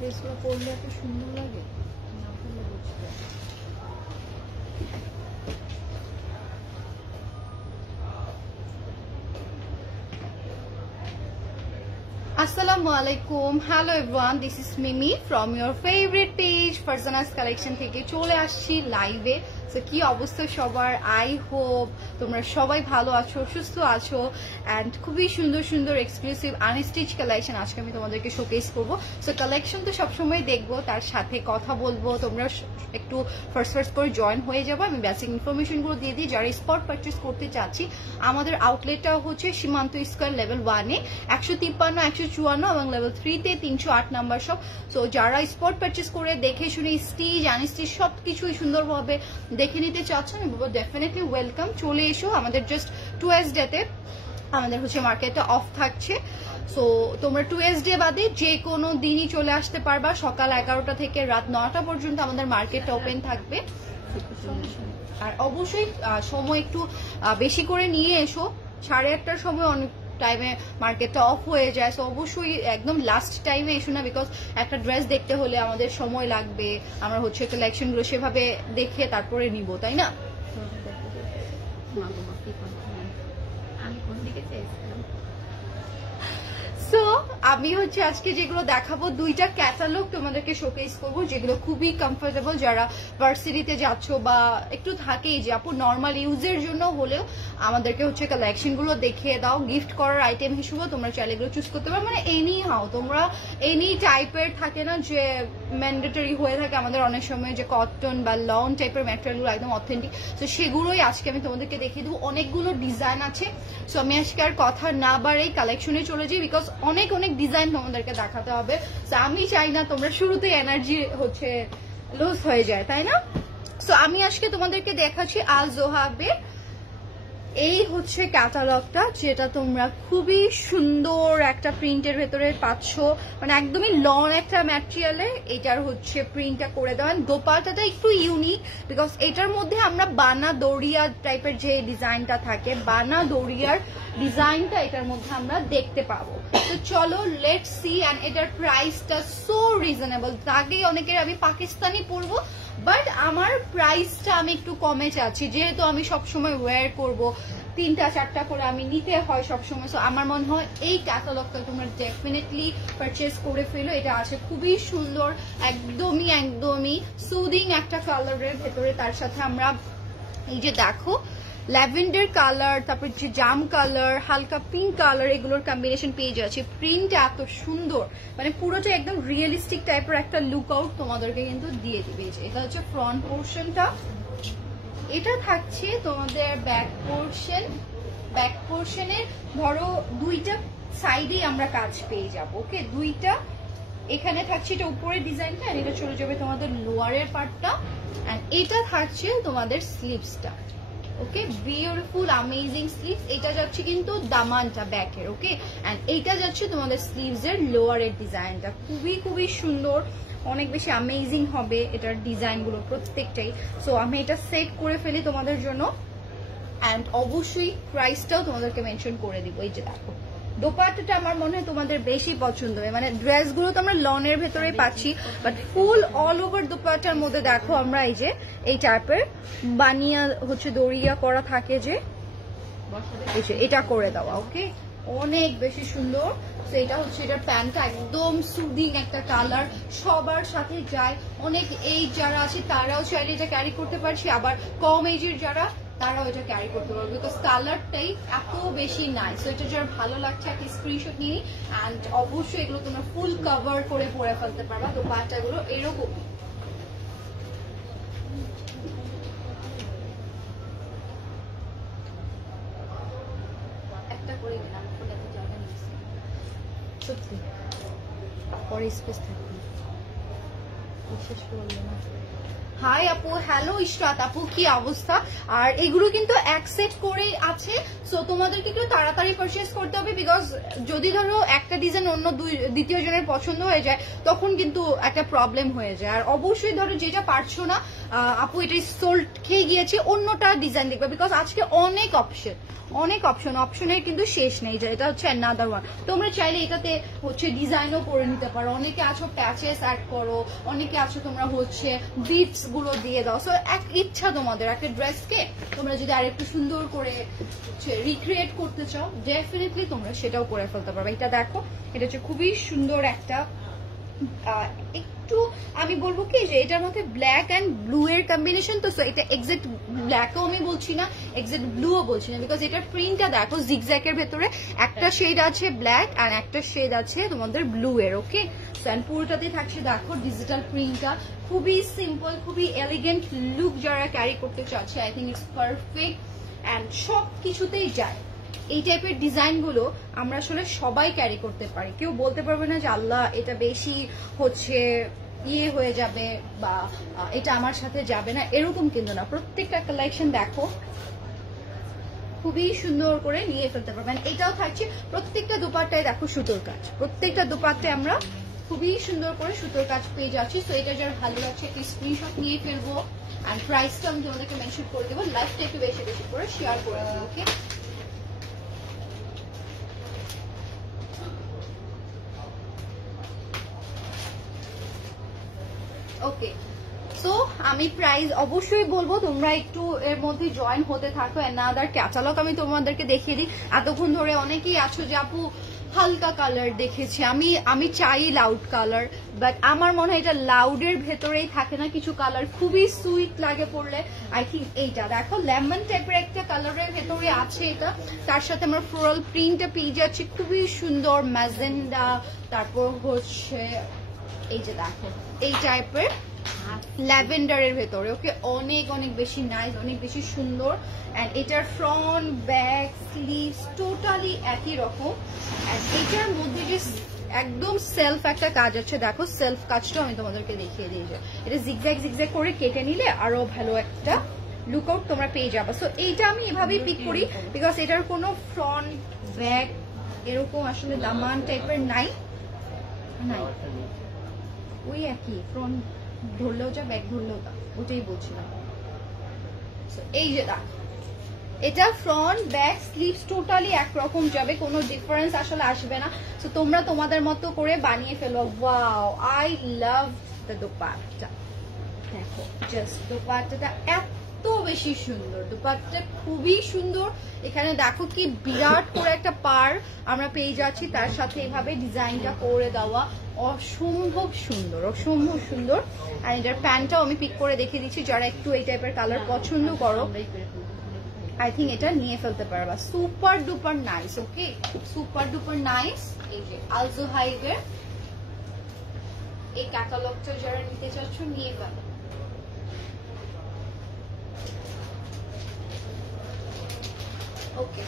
ড্রেসগুলো পরলে এত সুন্দর লাগে, না পরলে বুঝতে। আসসালামু আলাইকুম, hello everyone, this is Mimi from your favourite page Farzana's collection থেকে চলে আসছি লাইভে। সো কি অবস্থা সবার? আই হোপ তোমরা সবাই ভালো আছো, সুস্থ আছো, অ্যান্ড খুবই সুন্দর সুন্দর এক্সক্লুসিভ আনস্টিচ কালেকশন আজকে আমি তোমাদেরকে শোকেস করবো। সো কালেকশন তো সবসময় দেখবো, তার সাথে কথা বলবো, তোমরা একটু ফার্স্ট করে জয়েন হয়ে যাবো। আমি বেসিক ইনফরমেশনগুলো দিয়ে দিই। যারা স্পট পারচেস করতে চাচ্ছি, আমাদের আউটলেটটা হচ্ছে সীমান্ত স্কয়ার লেভেল 1-এ 153, 154 এবং লেভেল 3-তে 308 নাম্বার সব। সো যারা স্পট পারচেস করে দেখে শুনে স্টিচ আনস্টিচ সবকিছুই সুন্দরভাবে দেখে নিতে চাচ্ছ, আমি বলবো ডেফিনেটলি ওয়েলকাম, চলে এসো। আমাদের জাস্ট 2 ডেতে আমাদের হচ্ছে মার্কেটটা অফ থাকছে। সো তোমরা 2 ডে বাদে যে কোনো দিনই চলে আসতে পারবা। সকাল 11টা থেকে রাত 9টা পর্যন্ত আমাদের মার্কেটটা ওপেন থাকবে। আর অবশ্যই সময় একটু বেশি করে নিয়ে এসো। 8:30টার সময় অনেক টাইমে মার্কেটটা অফ হয়ে যায়। সো অবশ্যই একদম লাস্ট টাইমে এসো না, বিকজ একটা ড্রেস দেখতে হলে আমাদের সময় লাগবে। আমরা হচ্ছে কালেকশনগুলো সেভাবে দেখে তারপরে নিব, তাই না? আমি কোন দিকে চেয়েছিলাম? সো আমি হচ্ছে আজকে যেগুলো দেখাবো, 2টা ক্যাটালগ তোমাদেরকে শোকেস করবো, যেগুলো খুবই কমফোর্টেবল। যারা ভার্সিটিতে যাচ্ছ বা একটু থাকেই যে আপু নর্মাল ইউজের জন্য হলেও আমাদেরকে হচ্ছে কালেকশন গুলো দেখিয়ে দাও। গিফট করার আইটেম হিসেবে তোমরা চাইলে এগুলো চুজ করতে পারো। মানে এনি হাও তোমরা এনি টাইপের থাকে না যে ম্যান্ডেটরি হয়ে থাকে আমাদের অনেক সময় যে কটন বা লং টাইপের ম্যাটেরিয়ালগুলো একদম অথেন্টিক। তো সেগুলোই আজকে আমি তোমাদেরকে দেখিয়ে দেবো। অনেকগুলো ডিজাইন আছে। সো আমি আজকে আর কথা না বাড়াই কালেকশনে চলে যাই, বিকজ অনেক অনেক ডিজাইন তোমাদেরকে দেখাতে হবে। সো আমি চাই না তোমরা শুরুতেই এনার্জি হচ্ছে লুজ হয়ে যায়, তাই না? সো আমি আজকে তোমাদেরকে দেখাচ্ছি আল জোহাবে এই হচ্ছে ক্যাটালগটা, যেটা তোমরা খুবই সুন্দর একটা প্রিন্টের ভেতরে পাচ্ছ। মানে একদমই লন একটা ম্যাটেরিয়ালে এটার হচ্ছে প্রিন্টটা করে দেওয়া। দোপাট্টাটা একটু ইউনিক, বিকজ এটার মধ্যে আমরা বানা দড়িয়া টাইপের যে ডিজাইনটা থাকে, বানা দড়িয়ার ডিজাইনটা এটার মধ্যে আমরা দেখতে পাবো। তো চলো লেটস সি। অ্যান্ড এটার প্রাইসটা সো রিজনেবল। আগেই অনেকের আমি পাকিস্তানি পরবো, বাট আমার প্রাইসটা আমি একটু কমে চাচ্ছি, যেহেতু আমি সবসময় ওয়্যার করব, 3টা 4টা করে আমি নিতে হয় সবসময়। সো আমার মনে হয় এই ক্যাটালগটা তোমরা ডেফিনেটলি পারচেস করে ফেলো। এটা আছে খুবই সুন্দর, একদমই সুদিং একটা কালারের ভেতরে। তার সাথে আমরা এই যে দেখো ল্যাভেন্ডার কালার, তারপর যে জাম কালার, হালকা পিঙ্ক কালার, এগুলোর কম্বিনেশন পেয়ে যাচ্ছে। প্রিন্ট এত সুন্দর, মানে পুরোটা একদম রিয়েলিস্টিক টাইপের একটা লুক আউট তোমাদেরকে কিন্তু দিয়ে দিবে। এটা হচ্ছে ফ্রন্ট পোর্শনটা। এটা থাকছে তোমাদের ব্যাক পোর্শন। ব্যাক পোর্শনের ধরো 2টা সাইডেই আমরা কাজ পেয়ে যাবো। ওকে, 2টা এখানে থাকছে এটা উপরের ডিজাইনটা, আর এটা চলে যাবে তোমাদের লোয়ারের পার্টটা। এন্ড এটা থাকছে তোমাদের স্লিভসটা। ওকে, বিউটিফুল অ্যামেজিং স্লিভস। এটা যাচ্ছে কিন্তু দামানটা ব্যাকের। ওকে, এন্ড এইটা যাচ্ছে তোমাদের স্লিভস এর লোয়ারের ডিজাইনটা। খুবই সুন্দর, অনেক বেশি অ্যামেজিং হবে এটার ডিজাইন গুলো প্রত্যেকটাই। সো আমি এটা সেট করে ফেলি তোমাদের জন্য, অ্যান্ড অবশ্যই প্রাইসটাও তোমাদেরকে মেনশন করে দিব। এই যে দেখো দোপাট্টাটা আমার মনে হয় তোমাদের বেশি পছন্দ হবে। মানে ড্রেসগুলো তো আমরা লনের ভেতরে পাচ্ছি, বাট ফুল অল ওভার দোপাট্টার মধ্যে দেখো আমরা এই যে এই টাইপের বানিয়া হচ্ছে দড়িয়া করা থাকে, যে এটা করে দেওয়া। ওকে, অনেক বেশি সুন্দর। তো এটা হচ্ছে এটার প্যান্টটা একদম সুদিং একটা কালার, সবার সাথে যায়। অনেক এজ যারা আছে তারাও চাইলে এটা ক্যারি করতে পারছি, আবার কম এজের যারা তারাও এটা ক্যারি করতে পারবে, বিকজ কালারটাই এত বেশি নাইস। এটা যার ভালো লাগছে একটা স্ক্রিনশট নিয়ে, অ্যান্ড অবশ্যই এগুলো তোমরা ফুল কভার করে পরে ফেলতে পারবা। তো পাট্টাগুলো এরকম একটা করে গেলাম, সত্যি পরে স্পেস থাকবে বিশেষ করলে না। হাই আপু, হ্যালো ইশরাত আপু, কি অবস্থা? আর এগুলো কিন্তু এক সেট করে আছে। সো তোমাদেরকে একটু তাড়াতাড়ি পারচেস করতে হবে, বিকজ যদি ধরো একটা ডিজাইন অন্য দ্বিতীয় জনের পছন্দ হয়ে যায় তখন কিন্তু একটা প্রবলেম হয়ে যায়। আর অবশ্যই ধরো যেটা পারছো না আপু এটা সোল্ড খেয়ে গিয়েছে, অন্যটা ডিজাইন দেখবে, বিকজ আজকে অনেক অপশন অনেক অপশনের কিন্তু শেষ নেই। যে এটা হচ্ছে অ্যানাদার ওয়ান। তোমরা চাইলে এটাতে হচ্ছে ডিজাইনও করে নিতে পারো। অনেকে আছো প্যাচেস অ্যাড করো, অনেকে আছো তোমরা হচ্ছে বিটস গুলো দিয়ে দাও। সো এক ইচ্ছা তোমাদের, একটা ড্রেসকে তোমরা যদি আরেকটু সুন্দর করে হচ্ছে রিক্রিয়েট করতে চাও, ডেফিনেটলি তোমরা সেটাও করে ফেলতে পারবে। এটা দেখো, এটা হচ্ছে খুবই সুন্দর একটা একটু আমি বলবো কি যে এটার মধ্যে ব্ল্যাক অ্যান্ড ব্লু এর কম্বিনেশন। তো এটা এক্সাক্ট ব্ল্যাকও আমি বলছি না, এক্সাক্ট ব্লুও বলছি না, বিকজ এটার প্রিন্টটা দেখো জিগজ্যাকের ভেতরে একটা শেড আছে ব্ল্যাক আর একটা শেড আছে তোমাদের ব্লু এর। ওকে, অ্যান্ড পুরোটাতেই থাকছে দেখো ডিজিটাল প্রিন্টটা। খুবই সিম্পল, খুবই এলিগেন্ট লুক যারা ক্যারি করতে চাচ্ছে, I think it's perfect and সব কিছুতেই যায়। এই টাইপের ডিজাইন গুলো আমরা আসলে সবাই ক্যারি করতে পারি, কেউ বলতে পারবে না যে আল্লাহ এটা বেশি হচ্ছে ইয়ে হয়ে যাবে বা এটা আমার সাথে যাবে না, এরকম কিন্তু না। প্রত্যেকটা কালেকশন দেখো খুবই সুন্দর করে নিয়ে ফেলতে পারবেন। এটাও থাকছে প্রত্যেকটা দুপাট্টায় দেখো সুতোর কাজ, প্রত্যেকটা দুপাট্টায় আমরা খুবই সুন্দর করে সুতোর কাজ পেয়ে যাচ্ছি। তো এটা যার ভালো লাগছে একটি স্ক্রিনশট নিয়ে ফেলবো, আর প্রাইসটা আমি তোমাদেরকে মেনশন করে দেবো। লাইভটা একটু বেশি বেশি করে শেয়ার করে দেবো। ওকে, ওকে। সো আমি প্রাইস অবশ্যই বলবো, তোমরা একটু এর মধ্যে জয়েন হতে থাকো। অ্যানাদার ক্যাটালগ আমি তোমাদেরকে দেখিয়ে দিই। এতক্ষণ ধরে অনেকেই আছো যে আপু হালকা কালার দেখেছি, আমি চাই লাউড কালার, বাট আমার মনে হয় এটা লাউডের ভেতরেই থাকে না, কিছু কালার খুবই সুইট লাগে পড়লে। আই থিঙ্ক এইটা দেখো লেমন টাইপের একটা কালারের ভেতরে আছে এটা, তার সাথে আমরা ফ্লোরাল প্রিন্টটা পেয়ে যাচ্ছি খুবই সুন্দর ম্যাজেন্ডা। তারপর হচ্ছে এই যে দেখো এই টাইপের ল্যাভেন্ডারের ভেতরে। ওকে, অনেক অনেক বেশি নাইস, অনেক বেশি সুন্দর। এন্ড এটার ফ্রন্ট ব্যাক স্লিভস টোটালি একই রকম। এন্ড এটার মধ্যে যে একদম সেলফ একটা কাজ আছে, দেখো সেলফ কাজটাও আমি তোমাদেরকে দেখিয়ে দিই। যে এটা জিগজ্যাগ জিগজ্যাগ করে কেটে নিলে আরো ভালো একটা লুকআউট তোমরা পেয়ে যাবে। সো এইটা আমি এভাবেই পিক করি, বিকজ এটার কোনো ফ্রন্ট ব্যাক এরকম আসলে দামান টাইপের নাই, ওই একই ফ্রন্ট ধরলেও যা ব্যাক ধরলেও তা, ওটাই বলছিলাম। এই যে এটা ফ্রন্ট ব্যাক স্লিভস টোটালি একরকম যাবে, কোনো ডিফারেন্স আসলে আসবে না। তো তোমরা তোমাদের মতো করে বানিয়ে ফেলো। Wow, I love the dupatta. দেখো জাস্ট দোপাট্টাটা এত বেশি সুন্দর, দোপাট্টা খুবই সুন্দর। এখানে দেখো কি বিরাট করে একটা পার আমরা পেয়ে যাচ্ছি, তার সাথে এভাবে ডিজাইনটা করে দেওয়া অসম্ভব সুন্দর, অসম্ভব সুন্দর। আর এটার প্যান্টটাও আমি পিক করে দেখিয়ে দিচ্ছি, যারা একটু এই টাইপের কালার পছন্দ করো আই থিঙ্ক এটা নিয়ে ফেলতে পারবা। Super duper nice. Okay, super duper nice. এই যে আলজো হাইভের এই ক্যাটালগটা যারা নিতে চাচ্ছ নিয়ে ফেলো। ওকে,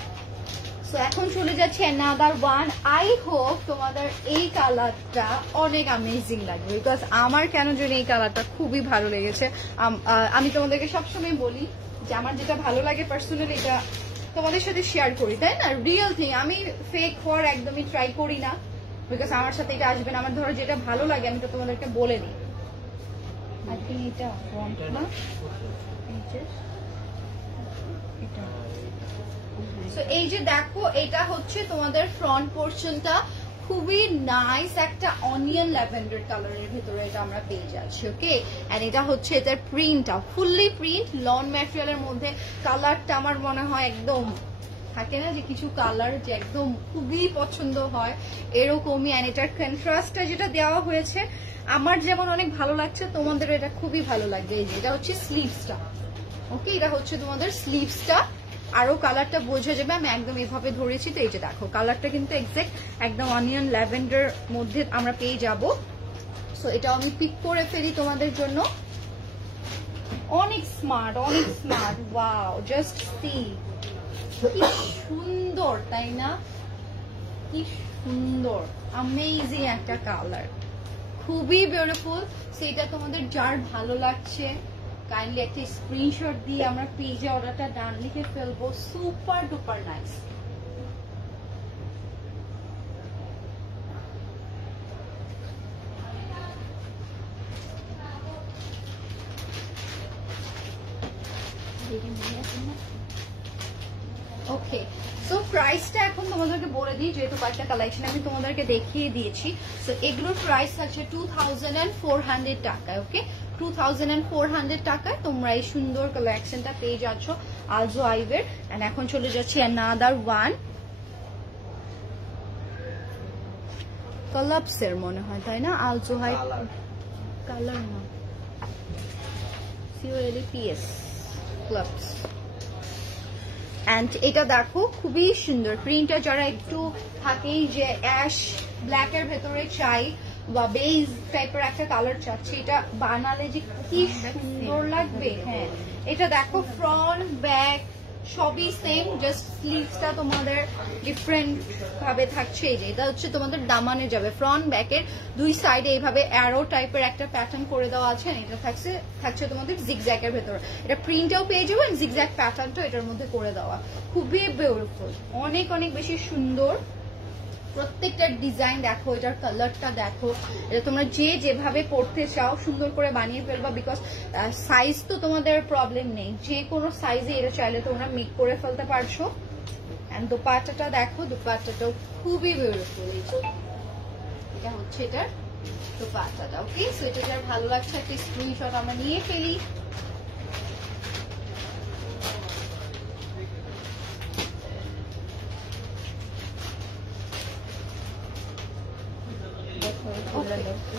সো এখন চলে যাচ্ছে অ্যানাদার ওয়ান। আই হোপ তোমাদের এই কালারটা অনেক অ্যামেজিং লাগবে, বিকজ আমার কেন জানি এই কালারটা খুবই ভালো লেগেছে। আমি তোমাদেরকে সবসময় বলি যে আমার যেটা ভালো লাগে পার্সোনালি এটা তোমাদের সাথে শেয়ার করি, তাই না? রিয়েল থিং, আমি ফেক হওয়ার একদমই ট্রাই করি না, বিকজ আমার সাথে এটা আসবে না। আমার ধরো যেটা ভালো লাগে আমি তো তোমাদেরকে বলে দিই। আই থিঙ্ক এটা ফ্রন্ট না, এই যে দেখো এটা হচ্ছে তোমাদের ফ্রন্ট পোর্শনটা, খুবই নাইস একটা অনিয়ন ল্যাভেন্ডার কালারের ভিতরে এটা আমরা পেয়ে যাচ্ছি। ওকে, এন্ড এটা হচ্ছে এটার প্রিন্টটা ফুললি প্রিন্ট লন ম্যাটেরিয়ালের মধ্যে। কালারটা আমার মনে হয় একদম থাকে না যে কিছু কালার যে একদম খুবই পছন্দ হয়, এরকমই। এন্ড এটার কন্ট্রাস্টটা যেটা দেওয়া হয়েছে আমার যেমন অনেক ভালো লাগছে, তোমাদের এটা খুবই ভালো লাগবে। এই যে এটা হচ্ছে স্লিভসটা। ওকে, এটা হচ্ছে তোমাদের স্লিভসটা, আরো কালারটা বোঝা যাবে। আমি একদম এভাবে ধরেছি, তো এই যে দেখো কালারটা কিন্তু এক্সাক্ট একদম অনিয়ন ল্যাভেন্ডার মধ্যে আমরা পেয়ে যাব। সো এটাও আমি পিক করে ফেলি তোমাদের জন্য। অনেক স্মার্ট, অনেক স্মার্ট। ওয়াও, জাস্ট সি কি সুন্দর, তাই না? কি সুন্দর, অ্যামেজিং একটা কালার, খুবই বিউটিফুল। সেটা তোমাদের যার ভালো লাগছে কাইন্ডলি একটা স্ক্রিনশট দিয়ে আমরা পেজে অর্ডারটা ডান লিখে ফেলবো। Super duper nice. Okay, so প্রাইসটা এখন তোমাদেরকে বলে দিই, যেহেতু কয়েকটা কালেকশন আমি তোমাদেরকে দেখিয়ে দিয়েছি। সো এগুলোর প্রাইস আছে 2400 টাকায়। ওকে, 2400 টাকায় তোমরা এই সুন্দর কালেকশনটা পেয়ে যাচ্ছ আলজো আইভের। এন্ড এখন চলে যাচ্ছি অ্যানাদার ওয়ান, কলাপসের মনে হয়, তাই না? আলজো হাই কালার না, COLAPS ক্লাবস। অ্যান্ড এটা দেখো খুবই সুন্দর প্রিন্টটা, যারা একটু থাকেই যে অ্যাশ ব্ল্যাক এর ভেতরে চাই বা বেজ টাইপের একটা কালার চাচ্ছি, এটা বানালে যে কি সুন্দর লাগবে। হ্যাঁ, এটা দেখো ফ্রন্ট ব্যাক সবই সেম, জাস্ট স্লিভসটা তোমাদের ডিফারেন্ট ভাবে থাকছে। এই যে এটা হচ্ছে তোমাদের দামানে যাবে, ফ্রন্ট ব্যাকের দুই সাইডে এইভাবে অ্যারো টাইপের একটা প্যাটার্ন করে দেওয়া আছে। এটা থাকছে তোমাদের জিগজ্যাগের ভেতরে, এটা প্রিন্টটাও পেয়ে যাবো, জিগজ্যাগ প্যাটার্নটাও এটার মধ্যে করে দেওয়া, খুবই বিউটিফুল, অনেক অনেক বেশি সুন্দর। প্রত্যেকটা ডিজাইন দেখো, এটার কালারটা দেখো, এটা তোমরা যে যেভাবে পড়তে চাও সুন্দর করে বানিয়ে ফেলবা, বিকজ সাইজ তো তোমাদের প্রবলেম নেই, যে কোনো সাইজে এটা চাইলে তোমরা মেক করে ফেলতে পারছো। এন্ড দোপাট্টাটা দেখো, দোপাট্টাটাও খুবই বিউটিফুল। এটা হচ্ছে এটার দোপাট্টাটা। ওকে, সো এটা যার ভালো লাগছে একটা স্ক্রিনশট আমরা নিয়ে ফেলি।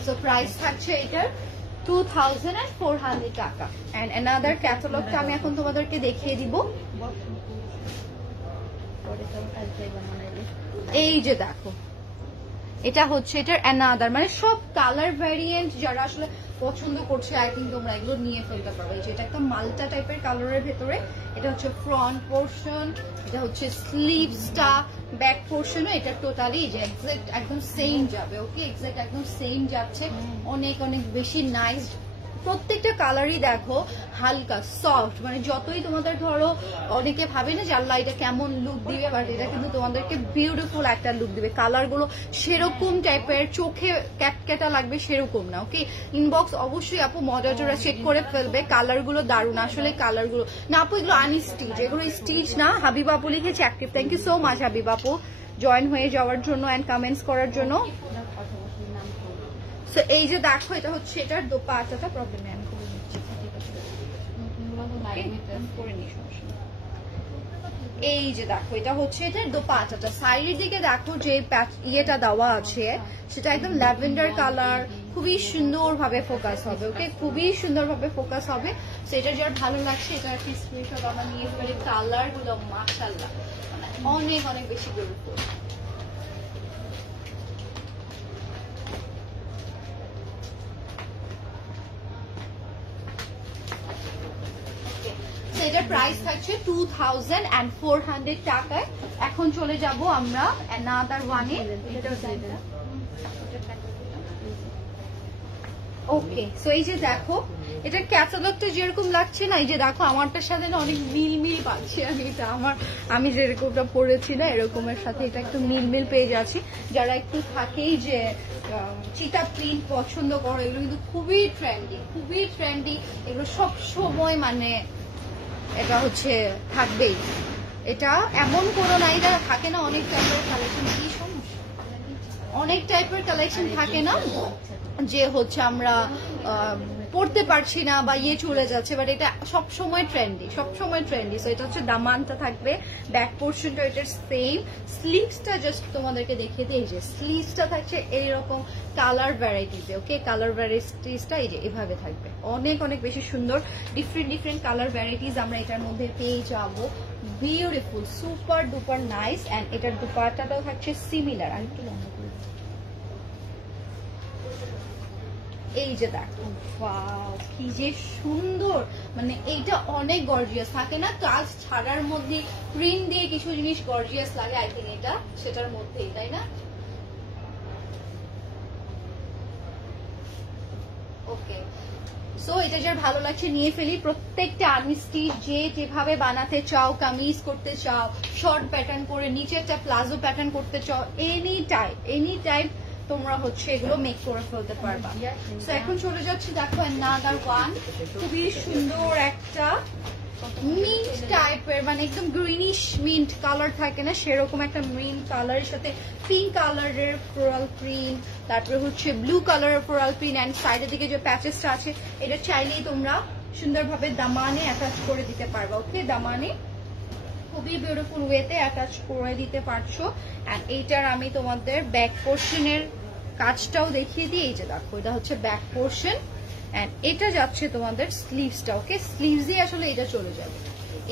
সো প্রাইস থাকছে এটার 2400 টাকা। এন্ড অ্যানাদার ক্যাটালগটা আমি এখন তোমাদেরকে দেখিয়ে দিব। এই যে দেখো, এটা হচ্ছে এটার অ্যানাদার, মানে সব কালার ভ্যারিয়েন্ট যারা আসলে পছন্দ করছে আই থিঙ্ক তোমরা এগুলো নিয়ে ফেলতে পারো। এই যে এটা একটা মাল্টা টাইপের কালারের ভেতরে, এটা হচ্ছে ফ্রন্ট পোর্শন, এটা হচ্ছে স্লিভসটা, ব্যাক পোর্শনও এটা টোটালি যে এক্সাক্ট একদম সেম যাবে। ওকে, এক্সাক্ট একদম সেম যাচ্ছে, অনেক অনেক বেশি নাইস। প্রত্যেকটা কালারই দেখো হালকা সফট, মানে যতই তোমাদের ধরো অনেকে ভাবে না যে আল্লাহ এটা কেমন লুক দিবে, বাট এটা কিন্তু তোমাদেরকে বিউটিফুল একটা লুক দিবে। কালার গুলো সেরকম টাইপের চোখে ক্যাটক্যাটা লাগবে সেরকম না। ওকে, ইনবক্স অবশ্যই আপু মডারেটররা চেক করে ফেলবে, কালার গুলো দারুণ আসলে। কালার গুলো না আপু, এগুলো আনস্টিচ, এগুলো স্টিচ না। হাবিব আপু লিখেছে active, thank you so much Habib আপু জয়েন হয়ে যাওয়ার জন্য এন্ড কমেন্টস করার জন্য। সো এই যে দেখো, এটা হচ্ছে এটার দোপাট্টাটা, প্রবলেম আমি করে নিচ্ছি, এই যে দেখো এটা হচ্ছে এটার দোপাট্টাটা। সাইডের দিকে দেখো যে ইয়েটা দেওয়া আছে সেটা একদম ল্যাভেন্ডার কালার, খুবই সুন্দর ভাবে ফোকাস হবে। ওকে, খুবই সুন্দর ভাবে ফোকাস হবে। সেটা যার ভালো লাগছে এটা একটা স্ক্রিনশট আমরা নিয়ে ফেলি। কালার গুলো মাশাআল্লাহ মানে অনেক অনেক বেশি বিউটিফুল। এটার প্রাইস থাকছে 2400 টাকায়। এখন চলে যাব আমরা অ্যানাদার ওয়ানে। ওকে, সো এই যে দেখো এটার ক্যাটালগটা যেরকম লাগছে না, এই যে দেখো আমারটার সাথে না অনেক মিল মিল পাচ্ছি আমি। এটা আমি যেরকমটা পড়েছি না এরকমের সাথে এটা একটু মিল মিল পেয়ে যাচ্ছি। যারা একটু থাকেই যে চিতা প্রিন্ট পছন্দ করো, এগুলো কিন্তু খুবই ট্রেন্ডি, খুবই ট্রেন্ডি। এগুলো সব সময় মানে এটা হচ্ছে থাকবেই। এটা এমন কোনো না, এটা থাকে না অনেক টাইপের কালেকশন, কি সমস্যা অনেক টাইপের কালেকশন থাকে না যে হচ্ছে আমরা পড়তে পারছি না বা ইয়ে চলে যাচ্ছে, বাট এটা সব সময় ট্রেন্ডি, সব সময় ট্রেন্ডি। সো এটা হচ্ছে দামানটা থাকবে, ব্যাক পোর্শনটা এটার সেম, স্লিভসটা জাস্ট তোমাদেরকে দেখিয়ে দিই। এই যে স্লিভসটা থাকছে এইরকম কালার ভ্যারাইটিতে। ওকে, কালার ভ্যারাইটিসটা এই যে এভাবে থাকবে, অনেক অনেক বেশি সুন্দর। ডিফারেন্ট ডিফারেন্ট কালার ভ্যারাইটিস আমরা এটার মধ্যে পেয়ে যাবো। Beautiful, super duper nice. And এটার দুপাট্টাটাও থাকছে সিমিলার। আর একটু লম্বা করে এই যে দেখো, ওয়াও কি যে সুন্দর, মানে এইটা অনেক গর্জিয়াস থাকে না, কাজ ছাড়ার মধ্যে প্রিন্ট দিয়ে কিছু জিনিস গর্জিয়াস লাগে, আই থিঙ্ক এটা সেটার মধ্যেই, তাই না? ওকে, সো এটা যার ভালো লাগছে নিয়ে ফেলি। প্রত্যেকটা আনস্টিচ যে যেভাবে বানাতে চাও, কামিজ করতে চাও, শর্ট প্যাটার্ন করে নিচেরটা প্লাজো প্যাটার্ন করতে চাও, এনি টাইম তোমরা হচ্ছে এগুলো মেক করে ফেলতে পারবা। সো এখন চলে যাচ্ছে দেখো অ্যানাদার ওয়ান, খুবই সুন্দর একটা মিন্ট টাইপের, মানে একদম গ্রিনিশ মিন্ট কালার থাকে না, সেরকম একটা মিন্ট কালারের সাথে পিঙ্ক কালারের ফ্লোরাল প্রিন্ট, তারপরে হচ্ছে ব্লু কালারের ফ্লোরাল প্রিন্ট, এন্ড সাইডের দিকে যে প্যাচেসটা আছে এটা চাইলেই তোমরা সুন্দরভাবে দামানে অ্যাটাচ করে দিতে পারবা। ওকে, দামানে খুবই বিউটিফুল ওয়েতে অ্যাটাচ করে দিতে পারছো। এন্ড এইটার আমি তোমাদের ব্যাক পোর্শনের কাজটাও দেখিয়ে দিই। এই যে দেখো, এটা হচ্ছে ব্যাক পোর্শন এন্ড এটা যাচ্ছে তোমাদের স্লিভসটা। ওকে, স্লিভসই আসলে এটা চলে যাবে,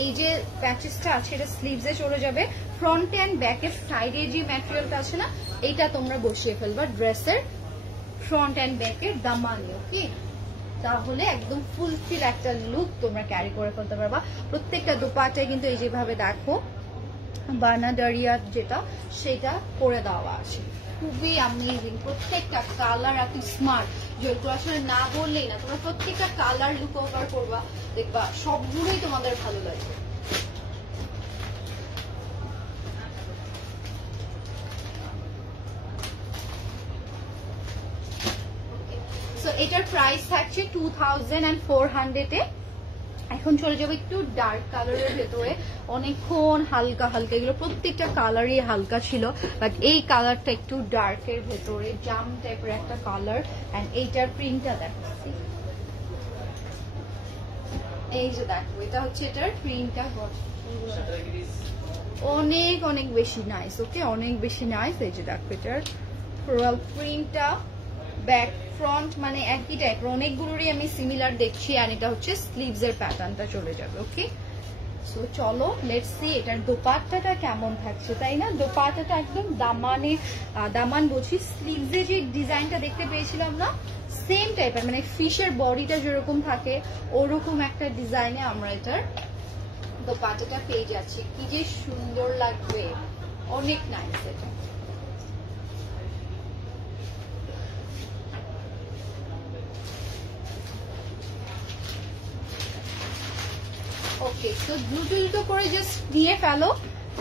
এই যে প্যাচেসটা আছে এটা স্লিভসে চলে যাবে। ফ্রন্ট এন্ড ব্যাকের সাইডে যে ম্যাটেরিয়ালটা আছে না, এইটা তোমরা বসিয়ে ফেলবা ড্রেসের ফ্রন্ট এন্ড ব্যাকের দামানে। ওকে, তাহলে একদম ফুলফিল একটা লুক তোমরা ক্যারি করে ফেলতে পারবা। প্রত্যেকটা দোপাট্টায় কিন্তু এই যেভাবে দেখো বানাডারিয়া যেটা সেটা করে দেওয়া আছে, খুবই অ্যামেজিং। প্রত্যেকটা কালার এত স্মার্ট, যেগুলো আসলে না বললেই না, তোমরা প্রত্যেকটা কালার লুক ওভার করবা, দেখবা সবগুলোই তোমাদের ভালো লাগবে। সো এটার প্রাইস থাকছে 2400 এ। এখন চলে যাবে একটু ডার্ক কালারের ভেতরে, অনেকক্ষণ হালকা হালকা, এগুলো প্রত্যেকটা কালারই হালকা ছিল, বাট এই কালারটা একটু ডার্কের ভেতরে জাম টাইপের একটা কালার। এন্ড এইটার প্রিন্টটা দেখাচ্ছি, এই যে দেখো এটা হচ্ছে এটার প্রিন্টটা, অনেক অনেক বেশি নাইস। ওকে, অনেক বেশি নাইস। এই যে দেখো এটার ফ্লোরাল প্রিন্টটা, ব্যাক ফ্রন্ট মানে একই টাইপের, অনেকগুলোরই আমি সিমিলার দেখছি। আর এটা হচ্ছে স্লিভস এর প্যাটার্নটা চলে যাবে। ওকে, সো চলো লেটস সি এটার দোপাট্টাটা কেমন থাকছে, তাই না? দোপাট্টাটা একদম দামানে, দামান বলছি, স্লিভসে যে ডিজাইনটা দেখতে পেয়েছিলাম না, সেম টাইপের, মানে ফিশের বডিটা যেরকম থাকে ওরকম একটা ডিজাইনে আমরা এটার দোপাট্টাটা পেয়ে যাচ্ছি। কি যে সুন্দর লাগবে, অনেক নাইস এটা। ওকে, তো দ্রুত করে জাস্ট নিয়ে ফেলো,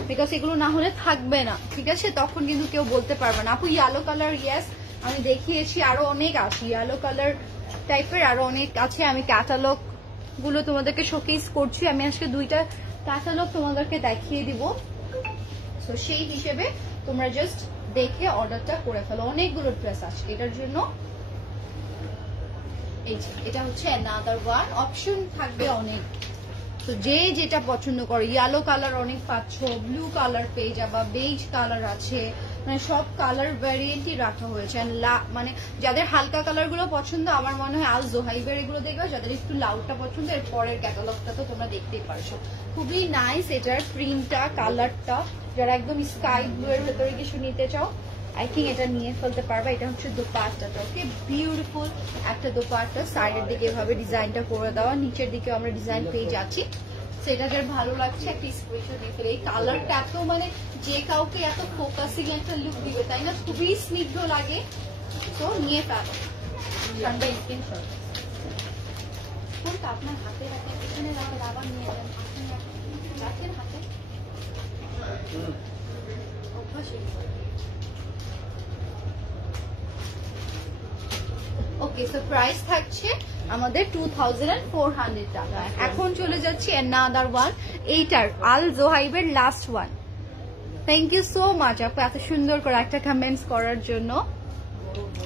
বিকজ এগুলো না হলে থাকবে না, ঠিক আছে? তখন কিন্তু কেউ বলতে পারবে না। আপু ইয়েলো কালার, ইয়েস আমি দেখিয়েছি, আরো অনেক আছে ইয়েলো কালার টাইপের, আরো অনেক আছে। আমি ক্যাটালগ গুলো তোমাদেরকে শোকেস করছি, আমি আজকে 2টা ক্যাটালগ তোমাদেরকে দেখিয়ে দিব। তো সেই হিসেবে তোমরা জাস্ট দেখে অর্ডারটা করে ফেলো। অনেকগুলো ড্রেস আছে এটার জন্য। এই যে এটা হচ্ছে অ্যানাদার ওয়ান, অপশন থাকবে অনেক, তো যে যেটা পছন্দ করো। ইয়েলো কালার অনেক পাচ্ছ, ব্লু কালার পেয়ে যাবা, বেজ কালার আছে, মানে সব কালার ভ্যারিয়েন্টই রাখা হয়েছে। মানে যাদের হালকা কালার গুলো পছন্দ, আমার মনে হয় আল জোহাইবের এগুলো দেখবে। যাদের একটু লাউডটা পছন্দ, এর পরের ক্যাটালগটা তো তোমরা দেখতেই পারছো। খুবই নাইস এটার প্রিন্টটা, কালারটা। যারা একদম স্কাই ব্লু এর ভেতরে কিছু নিতে চাও, আই থিঙ্ক এটা নিয়ে ফেলতে পারবা। এটা হচ্ছে দোপাট্টাটা। ওকে, বিউটিফুল একটা দোপাট্টা, সাইডের দিকে এভাবে ডিজাইনটা করে দেওয়া, নিচের দিকে আমরা ডিজাইন পেয়ে যাচ্ছি। সেটা যার ভালো লাগছে একটা স্ক্রিনশট দিয়ে ফেলে। এই কালারটা এত, মানে যে কাউকে এত ফোকাসিং একটা লুক দিবে, তাই না? খুবই স্নিগ্ধ লাগে, তো নিয়ে ফেলো। স্ক্রিনশট কোনটা আপনার হাতে রাখেন, এখানে রাখেন, আবার নিয়ে যান, রাখেন হাতে, অভ্যাস। ওকে, সো প্রাইস থাকছে আমাদের 2400 টাকা। এখন চলে যাচ্ছি অ্যানাদার ওয়ান, এইটার আল জোহাইবের last one. Thank you so much আপু এত সুন্দর করে একটা কমেন্টস করার জন্য।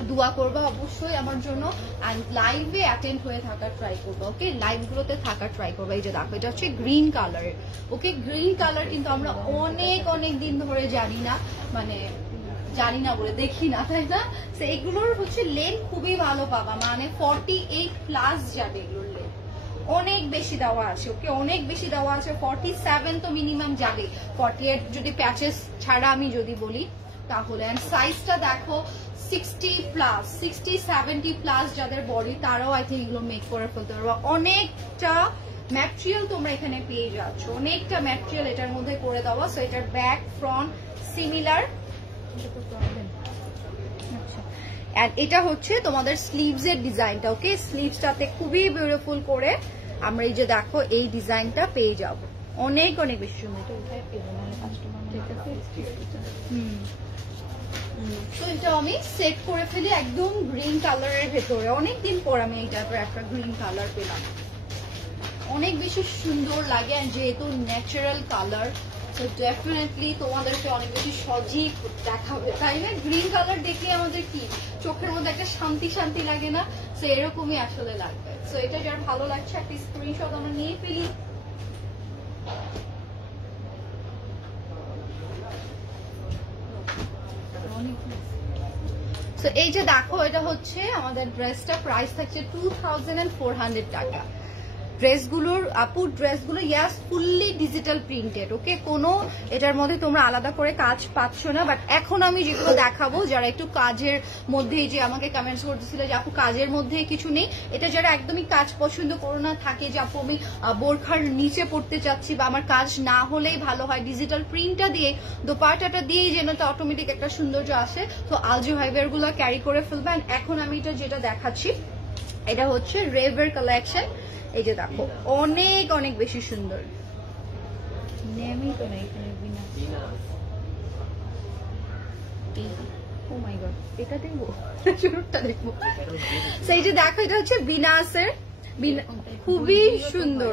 দোয়া করবা অবশ্যই আমার জন্য, এন্ড লাইভে অ্যাটেন্ড হয়ে থাকার ট্রাই করবো। ওকে, লাইভ গুলোতে থাকার ট্রাই করবো। এই যে দেখো এটা হচ্ছে গ্রিন কালার। ওকে, গ্রিন কালার কিন্তু আমরা অনেক দিন ধরে জানি না, মানে জানি না বলে দেখি না, তাই না? তো এগুলোর হচ্ছে লেন্থ খুবই ভালো পাবা, মানে 48+ যাবে এগুলোর লেন্থ, অনেক বেশি দেওয়া আছে। ওকে, অনেক বেশি দেওয়া আছে, 47 তো মিনিমাম যাবে। 48 যদি প্যাচেস ছাড়া আমি যদি বলি তাহলে। এন্ড সাইজটা দেখো 60+, 60-70+ যাদের বডি, তারাও আই থিঙ্ক এগুলো মেক করে ফেলতে পারবো। অনেকটা ম্যাটেরিয়াল তোমরা এখানে পেয়ে যাচ্ছ, অনেকটা ম্যাটেরিয়াল এটার মধ্যে করে দেওয়া। সো এটার ব্যাক ফ্রন্ট সিমিলার। এটা হচ্ছে তোমাদের স্লিভস এর ডিজাইনটা। ওকে, স্লিভসটাতে খুবই বিউটিফুল করে আমরা এই যে দেখো এই ডিজাইনটা পেয়ে যাব, অনেক বেশি সুন্দর। তো এটা আমি সেট করে ফেলি একদম গ্রিন কালারের ভেতরে। অনেকদিন পর আমি এই টাইপের একটা গ্রিন কালার পেলাম। অনেক বেশি সুন্দর লাগে, যেহেতু ন্যাচারাল কালার, সো ডেফিনেটলি তোমাদেরকে অনেক বেশি সজীব দেখাবে, তাই না? গ্রিন কালার দেখলে আমাদের কি চোখের মধ্যে একটা শান্তি শান্তি লাগে না? সো এরকমই আসলে লাগবে। সো এটা যার ভালো লাগছে একটা স্ক্রিনশট আমরা নিয়ে ফেলি। সো এই যে দেখো, এটা হচ্ছে আমাদের ড্রেসটা, প্রাইস থাকছে 2400 টাকা। ড্রেসগুলোর আপুর ড্রেসগুলো ইয়াস ফুললি ডিজিটাল প্রিন্টেড, ওকে? কোনো এটার মধ্যে তোমরা আলাদা করে কাজ পাচ্ছ না। বাট এখন আমি যেগুলো দেখাবো, যারা একটু কাজের মধ্যে, যে আমাকে কমেন্টস করতেছিল যে আপু কাজের মধ্যে কিছু নেই, এটা যারা একদমই কাজ পছন্দ করো না, থাকে যে আপু আমি বোরখার নিচে পড়তে চাচ্ছি বা আমার কাজ না হলেই ভালো হয়, ডিজিটাল প্রিন্টটা দিয়ে দোপাট্টাটা দিয়েই যেন এটা অটোমেটিক একটা সৌন্দর্য আসে, তো আলজু হাইবের গুলো ক্যারি করে ফেলবেন। এখন আমি এটা যেটা দেখাচ্ছি, এটা হচ্ছে রেভের কালেকশন। এই যে দেখো, অনেক অনেক বেশি সুন্দর। নেমই তো না এখানে বিনা। ও মাই গড, এটা দেখবো, শুরুটা দেখবো। সেই যে দেখো, এটা হচ্ছে বিনাসের, খুবই সুন্দর।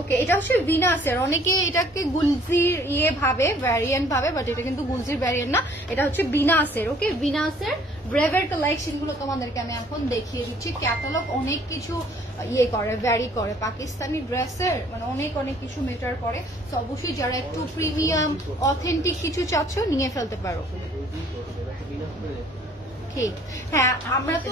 ওকে, এটা হচ্ছে ভিনাসের। অনেকে এটাকে গুলজির ভাবে, ভ্যারিয়েন্ট ভাবে, বাট এটা কিন্তু গুলজির ভ্যারিয়েন্ট না, এটা হচ্ছে ভিনাসের। ওকে, ভিনাসের ব্রেভের কালেকশন গুলো তোমাদেরকে আমি এখন দেখিয়ে দিচ্ছি। ক্যাটালগ অনেক কিছু করে, ভ্যারি করে, পাকিস্তানি ড্রেসের মানে অনেক অনেক কিছু মেটার করে। তো অবশ্যই যারা একটু প্রিমিয়াম অথেন্টিক কিছু চাচ্ছ, নিয়ে ফেলতে পারো। ঠিক, হ্যাঁ, আমরা তো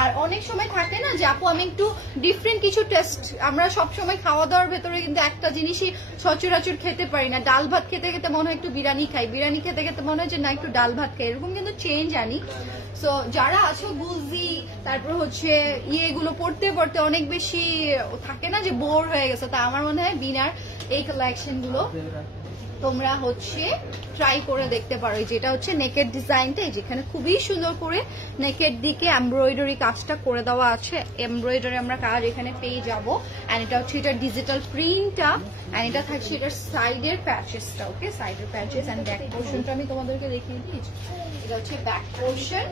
আর অনেক সময় থাকে না যে আপু আমি একটু ডিফারেন্ট কিছু টেস্ট, আমরা সব সময় খাওয়া দাওয়ার ভেতরে কিন্তু একটা জিনিসই সচরাচর খেতে পারি না। ডাল ভাত খেতে খেতে মনে হয় একটু বিরিয়ানি খাই, বিরিয়ানি খেতে খেতে মনে হয় যে না একটু ডাল ভাত খাই, এরকম কিন্তু চেঞ্জ আনি। সো যারা আছো গুলজি, তারপর হচ্ছে ইয়েগুলো পড়তে পড়তে অনেক বেশি থাকে না যে বোর হয়ে গেছে, তা আমার মনে হয় বিনার এই কালেকশন গুলো তোমরা হচ্ছে ট্রাই করে দেখতে পারো। যেটা হচ্ছে নেকের ডিজাইনটা, যেখানে খুবই সুন্দর করে নেকের দিকে এমব্রয়ডারি কাজটা করে দেওয়া আছে। এমব্রয়ডারি আমরা কাজ এখানে পেয়ে যাবো। এন্ড এটা হচ্ছে এটা ডিজিটাল প্রিন্টটা, এন্ড এটা থাকছে এটার সাইডের প্যাচেসটা। ওকে, সাইডের প্যাচেস এন্ড ব্যাক পোর্শনটা আমি তোমাদেরকে দেখিয়ে দিচ্ছি। এটা হচ্ছে ব্যাক পোর্শন,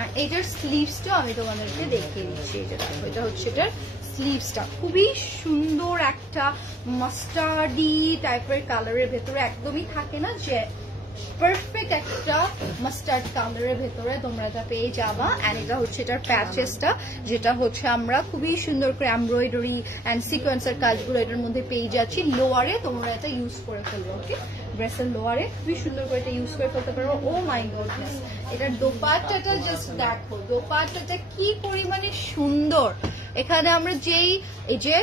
আর এটার স্লিভসটা আমি তোমাদেরকে দেখিয়ে দিচ্ছি। এটা দেখো, এটা হচ্ছে এটার স্লিভসটা, খুবই সুন্দর একটা মাস্টার্ডি টাইপের কালারের ভেতরে, একদমই থাকে না যে পারফেক্ট একটা মাস্টার্ড কালারের ভেতরে তোমরা এটা পেয়ে যাবা। এন্ড এটা হচ্ছে এটার প্যাচেসটা, যেটা হচ্ছে আমরা খুবই সুন্দর করে এমব্রয়ডারি এন্ড সিকোয়েন্সের কাজগুলো এটার মধ্যে পেয়ে যাচ্ছি। লোয়ারে তোমরা এটা ইউজ করে ফেলবো। ওকে, ড্রেসের লোয়ারে খুবই সুন্দর করে এটা ইউজ করে ফেলতে পারবো। ও মাই গডনেস, এটার দোপাট্টাটা জাস্ট দেখো, দোপাট্টাটা কি পরিমাণে সুন্দর। এখানে আমরা যেই এই যে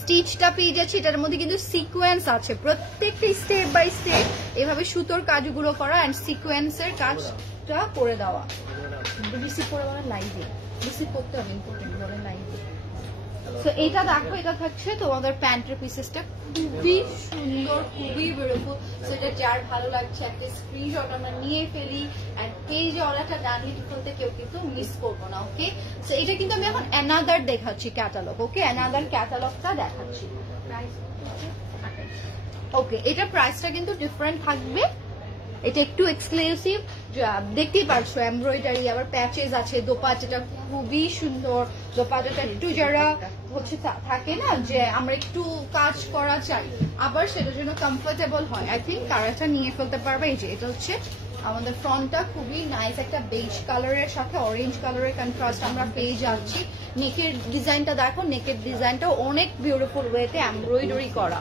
স্টিচটা পেয়ে যাচ্ছি, এটার মধ্যে কিন্তু সিকোয়েন্স আছে, প্রত্যেকটা স্টেপ বাই স্টেপ এভাবে সুতোর কাজগুলো করা এন্ড সিকোয়েন্সের কাজটা করে দেওয়া। রিসিভ করে বলেন লাইভে, রিসিভ করতে হবে, ইম্পর্টেন্ট বলেন লাইভে। তো এটা দেখো, এটা থাকছে তোমাদের প্যান্টের পিসেসটা, খুবই সুন্দর, খুবই বিউটিফুল। সেটা যার ভালো লাগছে একটা স্ক্রিনশট আমরা নিয়ে ফেলি, এন্ড পেজে অর্ডারটা ডানিয়ে ফেলতে কেউ কিন্তু মিস করবো না। ওকে, সো এটা কিন্তু আমি এখন অ্যানাদার দেখাচ্ছি ক্যাটালগ। ওকে, অ্যানাদার ক্যাটালগটা দেখাচ্ছি। ওকে, এটা প্রাইসটা কিন্তু ডিফারেন্ট থাকবে, এটা একটু এক্সক্লুসিভ, দেখতেই পারছো এমব্রয়ডারি, আবার প্যাচেস আছে। দোপাট্টাটা খুবই সুন্দর, দোপাট্টাটা একটু যারা হচ্ছে থাকে না যে আমরা একটু কাজ করা চাই, আবার সেটার জন্য কমফোর্টেবল হয়, আই থিঙ্ক তারা এটা নিয়ে ফেলতে পারবে। এই যে এটা হচ্ছে আমাদের ফ্রন্টটা, খুবই নাইস একটা বেজ কালারের সাথে অরেঞ্জ কালারের কন্ট্রাস্ট আমরা পেয়ে যাচ্ছি। নেকের ডিজাইনটা দেখো, নেকের ডিজাইনটা অনেক বিউটিফুল ওয়েতে এমব্রয়ডারি করা।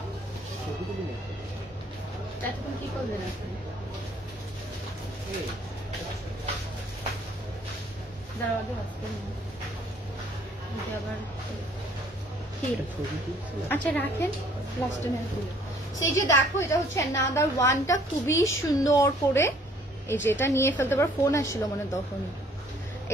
কি করবেন আচ্ছা রাখেন, সেই যে দেখো, এটা হচ্ছে অ্যানাদার ওয়ানটা, খুবই সুন্দর করে এই যে এটা নিয়ে ফেলতে পারো। ফোন আসছিল মনে তখন।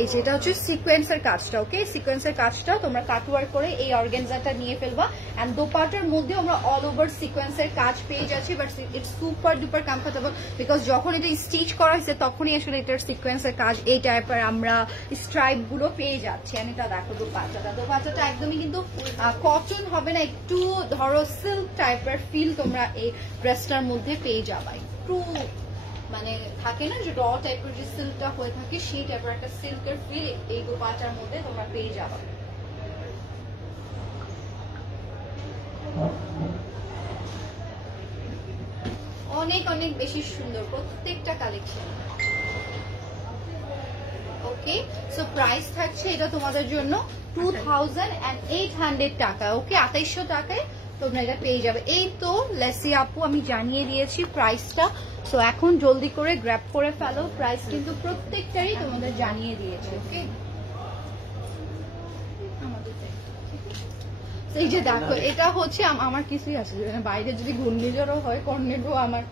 এই যেটা হচ্ছে সিকোয়েন্সের কাজটা। ওকে, সিকোয়েন্সের কাজটা তোমরা কাটওয়ার্ক করে এই অর্গানজাটা নিয়ে ফেলবা। এন্ড দোপাট্টার মধ্যে আমরা অল ওভার সিকোয়েন্সের কাজ পেয়ে যাচ্ছি, but it's super duper comfortable, because যখন এটা স্টিচ করা হয়েছে তখনই আসলে এটার সিকোয়েন্সের কাজ এই টাইপের আমরা স্ট্রাইপ গুলো পেয়ে যাচ্ছি। এন্ড এটা দেখো দোপাট্টাটা, দোপাট্টাটা একদমই কিন্তু কটন হবে না, একটু ধরো সিল্ক টাইপের ফিল তোমরা এই ড্রেসটার মধ্যে পেয়ে যাবা। একটু মানে থাকে না যে র টাইপের যে সিল্কটা হয়ে থাকে সেই টাইপের একটা সিল্কের ফিল এই দোপাট্টার মধ্যে তোমরা পেয়ে যাবে। অনেক অনেক বেশি সুন্দর প্রত্যেকটা কালেকশন। ওকে, সো প্রাইস থাকছে এটা তোমাদের জন্য 2800 টাকা। ওকে, 2800 টাকায় তোমরা এটা পেয়ে যাবে। এই তো লেসি আপু আমি জানিয়ে দিয়েছি প্রাইসটা, সো এখন জলদি করে গ্র্যাব করে ফেলো। প্রাইস কিন্তু প্রত্যেকটারই তোমাদের জানিয়ে দিয়েছি। ওকে, এই যে দেখো এটা হচ্ছে আমার কিছুই আসে বাইরে, যদি ঘূর্ণিঝড়ও হয় কর্নেডো আমার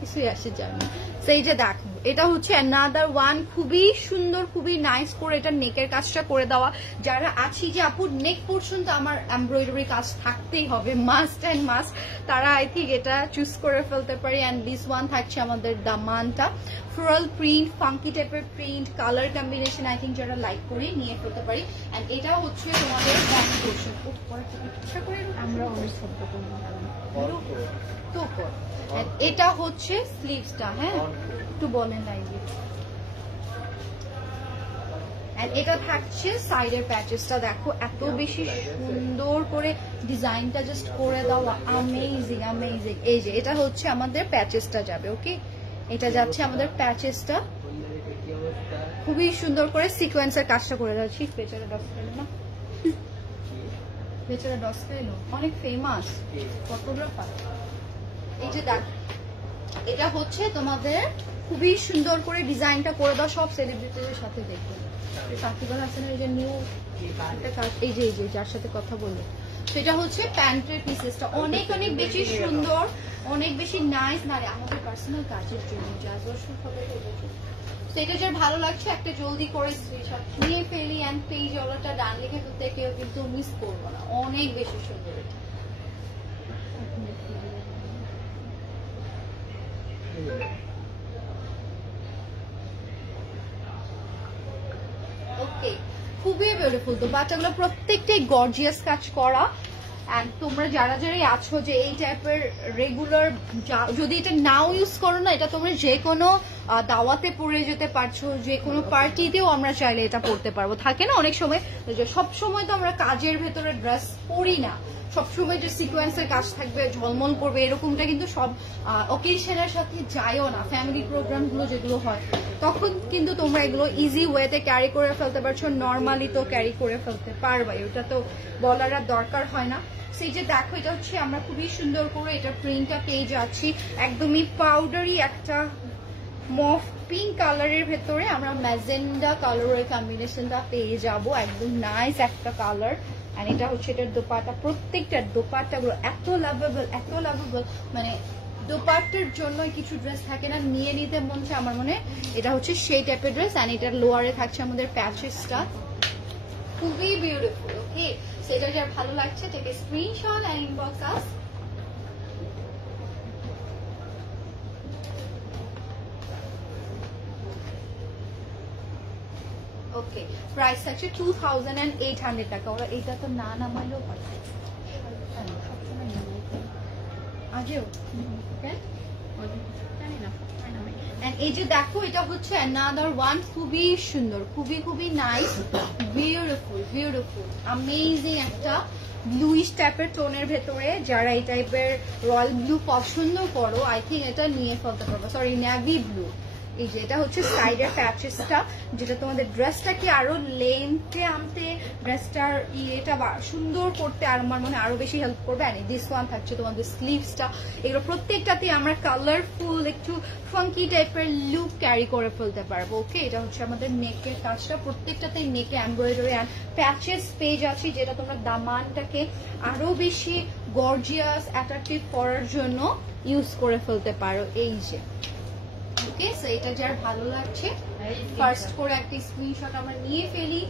কিছুই আসে জানি। সেই যে দেখো এটা হচ্ছে অ্যানাদার ওয়ান, খুবই সুন্দর খুবই নাইস করে এটা নেকের কাজটা করে দেওয়া। যারা আছি যে আপু নেক পর্যন্ত আমার এমব্রয়ডারি কাজ থাকতেই হবে মাস্ট অ্যান্ড মাস্ট, তারা আই থিঙ্ক এটা চুজ করে ফেলতে পারি। অ্যান্ড দিস ওয়ান থাকছে আমাদের দামানটা ফ্লোরাল প্রিন্ট, ফাঙ্কি টাইপের print, colour combination I think যারা লাইক করে নিয়ে ফেলতে পারি। অ্যান্ড এটা হচ্ছে তোমাদের আমরা অনেক শব্দ করব। এটা হচ্ছে স্লিভসটা, হ্যাঁ একটু বলেন লাইভে। এটা থাকছে সাইডের প্যাচেসটা, দেখো এত বেশি সুন্দর করে ডিজাইনটা জাস্ট করে দেওয়া, অ্যামেজিং অ্যামেজিং। এই যে এটা হচ্ছে আমাদের প্যাচেসটা যাবে। ওকে, এটা যাচ্ছে আমাদের প্যাচেসটা, খুবই সুন্দর করে সিকোয়েন্সের কাজটা করে যাচ্ছি। বেচারা ডস পেলো না, বেচারা ডস পেলো, অনেক ফেমাস ফটোগ্রাফার। এই যে দেখ এটা হচ্ছে তোমাদের খুবই সুন্দর করে ডিজাইনটা করে দাও, সব সেলিব্রিটিদের সাথে দেখবে। সাকিবুল হাসানের যে নিউ এই যে যার সাথে কথা বললো, সেটা হচ্ছে প্যান্টের পিসেসটা অনেক অনেক বেশি সুন্দর, অনেক বেশি নাইস। মানে আমাদের পার্সোনাল কাজের জন্য সেটা যার ভালো লাগছে একটা জলদি করে স্ক্রিনশট নিয়ে ফেলি অ্যান্ড পেজ অর্ডারটা ডান লিখে ফেলতে কেউ কিন্তু মিস করবো না, অনেক বেশি সুন্দর। ওকে, খুবই বিউটিফুল। তো বাচ্চাগুলো প্রত্যেকটাই গর্জিয়াস কাজ করা। এন্ড তোমরা যারা যারাই আছো যে এই টাইপের রেগুলার, যদি এটা নাও ইউজ করো না, এটা তোমরা যে কোনো দাওয়াতে পরে যেতে পারছো, যে কোনো পার্টিতেও আমরা চাইলে এটা পরতে পারবো। থাকে না অনেক সময় যে সব সময় তো আমরা কাজের ভেতরে ড্রেস পরি না, সবসময় যে সিকোয়েন্সের কাজ থাকবে ঝলমল করবে এরকমটা কিন্তু সব অকেশনের সাথে যায়ও না। ফ্যামিলি প্রোগ্রাম গুলো যেগুলো হয় তখন কিন্তু তোমরা এগুলো ইজি ওয়েতে ক্যারি করে ফেলতে পারছো, নর্মালি তো ক্যারি করে ফেলতে পারবে, ওটা তো বলার আর দরকার হয় না। সেই যে দেখো এটা হচ্ছে আমরা খুবই সুন্দর করে এটা প্রিন্টটা পেয়ে যাচ্ছি, একদমই পাউডারি একটা মফ পিঙ্ক কালারের ভেতরে আমরা ম্যাজেন্ডা কালারের কম্বিনেশনটা পেয়ে যাব, একদম নাইস একটা কালার। আর এটা হচ্ছে এটার দোপাট্টা, প্রত্যেকটা দোপাট্টাগুলো এত লাভেবল, মানে দোপাট্টার জন্য কিছু ড্রেস থাকে না নিয়ে নিতে মন চায়, আমার মনে এটা হচ্ছে সেই টাইপের ড্রেস। আর এটার লোয়ারে থাকছে আমাদের প্যাচেসটা, খুবই বিউটিফুল। ওকে, সেটা যার ভালো লাগছে take a screenshot and inbox us. Okay, price থাকছে 2800 টাকা। ওরা এটা তো না নামাইলেও পারে আগেও। এই যে দেখো এটা হচ্ছে অ্যানাদার ওয়ান, খুবই সুন্দর, খুবই নাইস, বিউটিফুল অ্যামেজিং একটা ব্লুইশ টাইপের টোনের ভেতরে। যারা এই টাইপের রয়্যাল ব্লু পছন্দ করো আই থিঙ্ক এটা নিয়ে ফেলতে পারবো, সরি নেভি ব্লু। এই যে এটা হচ্ছে সাইডের প্যাচেসটা, যেটা তোমাদের ড্রেসটাকে আরো লেন্থে আনতে, ড্রেসটার ইয়েটা সুন্দর করতে আর আমার মনে আরো বেশি হেল্প করবে। আর দিস ওয়ান থাকছে তোমাদের স্লিভসটা, এগুলো প্রত্যেকটাতে আমরা কালারফুল একটু ফাঙ্কি টাইপের লুক ক্যারি করে ফেলতে পারবো। ওকে, এটা হচ্ছে আমাদের নেকের কাজটা, প্রত্যেকটাতে নেকে এমব্রয়ডারি অ্যান্ড প্যাচেস পেয়ে যাচ্ছি, যেটা তোমরা দামানটাকে আরো বেশি গর্জিয়াস অ্যাট্রাকটিভ করার জন্য ইউজ করে ফেলতে পারো। এই যে ওকে, সো এটা যার ভালো লাগছে ফার্স্ট করে একটা স্ক্রিনশট আমরা নিয়ে ফেলি।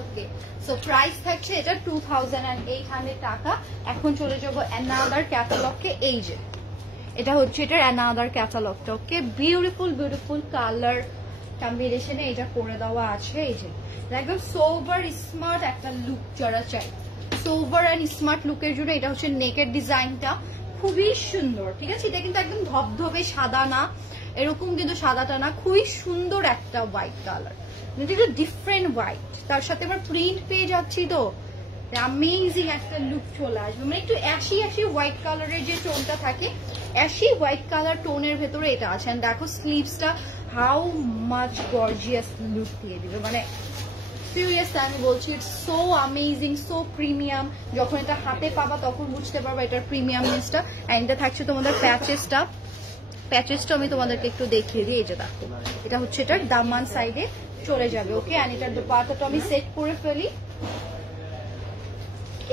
ওকে, সো প্রাইস থাকছে এটা 2800 টাকা। এখন চলে যাবো অ্যানাদার ক্যাটালগকে। এই যে এটা হচ্ছে এটার অ্যানাদার ক্যাটালগটা। ওকে, বিউটিফুল কালার কম্বিনেশনে এটা করে দেওয়া আছে। এই যে একদম সোভার স্মার্ট একটা লুক যারা চাই, সোভার অ্যান্ড স্মার্ট লুকের জন্য এটা হচ্ছে নেকের ডিজাইনটা খুবই সুন্দর। ঠিক আছে, এটা কিন্তু একদম ধবধবে সাদা না, এরকম কিন্তু সাদাটা না, খুবই সুন্দর একটা হোয়াইট কালার, এটা ডিফারেন্ট হোয়াইট, তার সাথে আমরা প্রিন্ট পেয়ে যাচ্ছি, তো অ্যামেজিং একটা লুক চলে আসবে। মানে একটু অ্যাশি অ্যাশি হোয়াইট কালারের যে টোনটা থাকে, অ্যাশি হোয়াইট কালার টোনের ভেতরে এটা আছে। এন্ড দেখো স্লিভসটা হাউ মাচ গর্জিয়াস লুক দিয়ে দিবে, মানে সিরিয়াসলি আমি বলছি it's so amazing, so premium. যখন এটা হাতে পাবা তখন বুঝতে পারবা এটার প্রিমিয়ামনেসটা। এন্ড এটা থাকছে তোমাদের প্যাচেসটা, প্যাচেসটা আমি তোমাদেরকে একটু দেখিয়ে দিই। এই যে দেখো, এটা হচ্ছে এটার দামান সাইডে চলে যাবে। ওকে, এন্ড এটার দোপাট্টাটা আমি সেট করে ফেলি।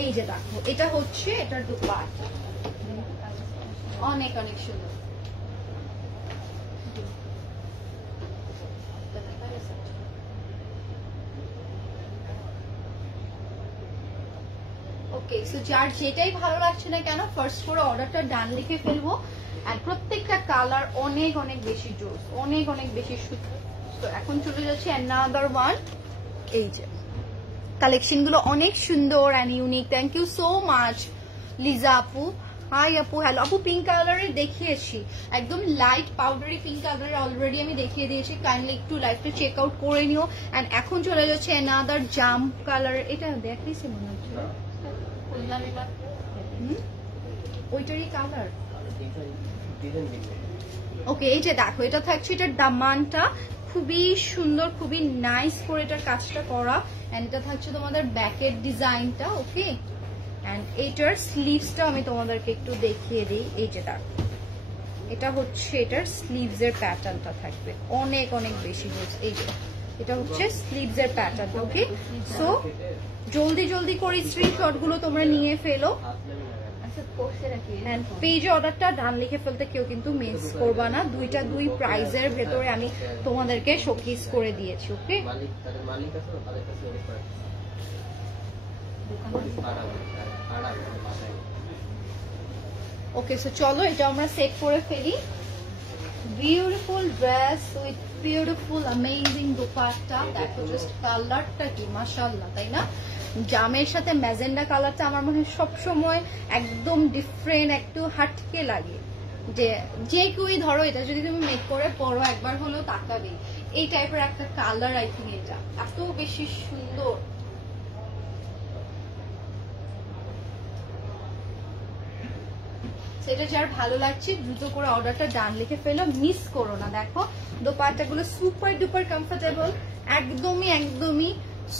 এই যে দেখো, এটা হচ্ছে এটার দোপাট্টা, অনেক অনেক সুন্দর। ওকে, সো যার যেটাই ভালো লাগছে না কেন ফার্স্ট করে অর্ডারটা ডান লিখে ফেলবো। আর প্রত্যেকটা কালার অনেক অনেক বেশি জোস, অনেক অনেক বেশি সুন্দর। তো এখন চলে যাচ্ছে অ্যানাদার ওয়ান। এই যে কালেকশন গুলো অনেক সুন্দর and unique. Thank you so much Liza আপু। হাই আপু, হ্যালো আপু। পিঙ্ক কালারের দেখিয়েছি, একদম লাইট পাউডারি পিঙ্ক কালারের অলরেডি আমি দেখিয়ে দিয়েছি, কাইন্ডলি একটু লাইটটা চেক আউট করে নিও। অ্যান্ড এখন চলে যাচ্ছে অ্যানাদার জাম কালারের, এটা দেখিয়েছি মনে হচ্ছে ওইটারই কালার। ওকে, এই যে দেখো, এটা থাকছে এটার দামানটা খুবই সুন্দর, খুবই নাইস করে এটার কাজটা করা। এন্ড এটা থাকছে তোমাদের ব্যাকের ডিজাইনটা। ওকে, এন্ড এইটার স্লিভসটা আমি তোমাদেরকে একটু দেখিয়ে দিই। এই যে দেখো, এটা হচ্ছে এটার স্লিভস এর প্যাটার্নটা থাকবে অনেক অনেক বেশি। এই যে এটা হচ্ছে স্লিভস এর প্যাটার্ন। ওকে, সো জলদি জলদি করে স্ক্রিনশট গুলো তোমরা নিয়ে ফেলো। পেজে অর্ডারটা ডান লিখে ফেলতে কেউ কিন্তু মিস করবা না, দুইটা দুই প্রাইজের ভেতরে আমি তোমাদেরকে শোকেস করে দিয়েছি। ওকে, ওকে, সো চলো এটা আমরা সেট করে ফেলি। Beautiful dress with beautiful amazing dupatta. দেখো জাস্ট কালারটা কি মাশাআল্লাহ, তাই না? জামের সাথে ম্যাজেন্ডা কালারটা আমার মনে হয় সবসময় একদম ডিফারেন্ট, একটু হাটকে লাগে। যে কেউই ধরো এটা যদি তুমি মেক করে পরো একবার হলেও তাকাবে, এই টাইপের একটা কালার। আই থিঙ্ক এটা এত বেশি সুন্দর। সেটা যার ভালো লাগছে দ্রুত করে অর্ডারটা ডান লিখে ফেলো, মিস করো না। দেখো দোপাট্টাগুলো সুপার ডুপার কমফোর্টেবল, একদমই একদমই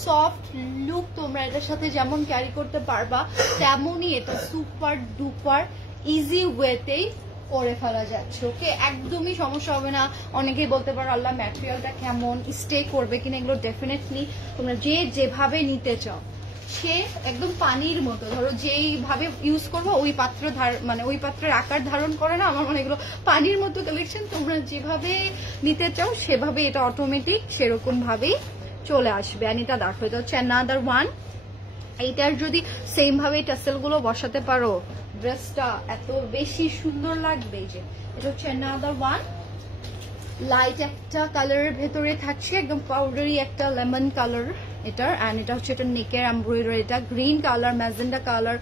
সফট লুক। তোমরা এটার সাথে যেমন ক্যারি করতে পারবা তেমনই এটা সুপার ডুপার ইজি ওয়েতেই করে ফেলা যাচ্ছে। ওকে, একদমই সমস্যা হবে না। অনেকেই বলতে পারো আল্লাহ ম্যাটেরিয়ালটা কেমন, স্টে করবে কিনা, এগুলো ডেফিনেটলি তোমরা যে যেভাবে নিতে চাও সে একদম পানির মতো, ধরো যেইভাবে ইউজ করবো ওই পাত্র মানে ওই পাত্রের আকার ধারণ করে না। আমার মনে এগুলো পানির মতো কালেকশন, তোমরা যেভাবে নিতে চাও সেভাবে এটা অটোমেটিক সেরকম ভাবেই চলে আসবে। আর এটা দেখো, এটা হচ্ছে অ্যানাদার ওয়ান। এইটার যদি সেম ভাবে টাসেল গুলো বসাতে পারো ড্রেসটা এত বেশি সুন্দর লাগবে। এই যে এটা হচ্ছে অ্যানাদার ওয়ান, লাইট একটা কালারের ভেতরে থাকছে, একদম পাউডারি একটা লেমন কালার এটার। অ্যান্ড এটা হচ্ছে এটা নেকের এমব্রয়ডারি, এটা গ্রিন কালার ম্যাজেন্ডা কালার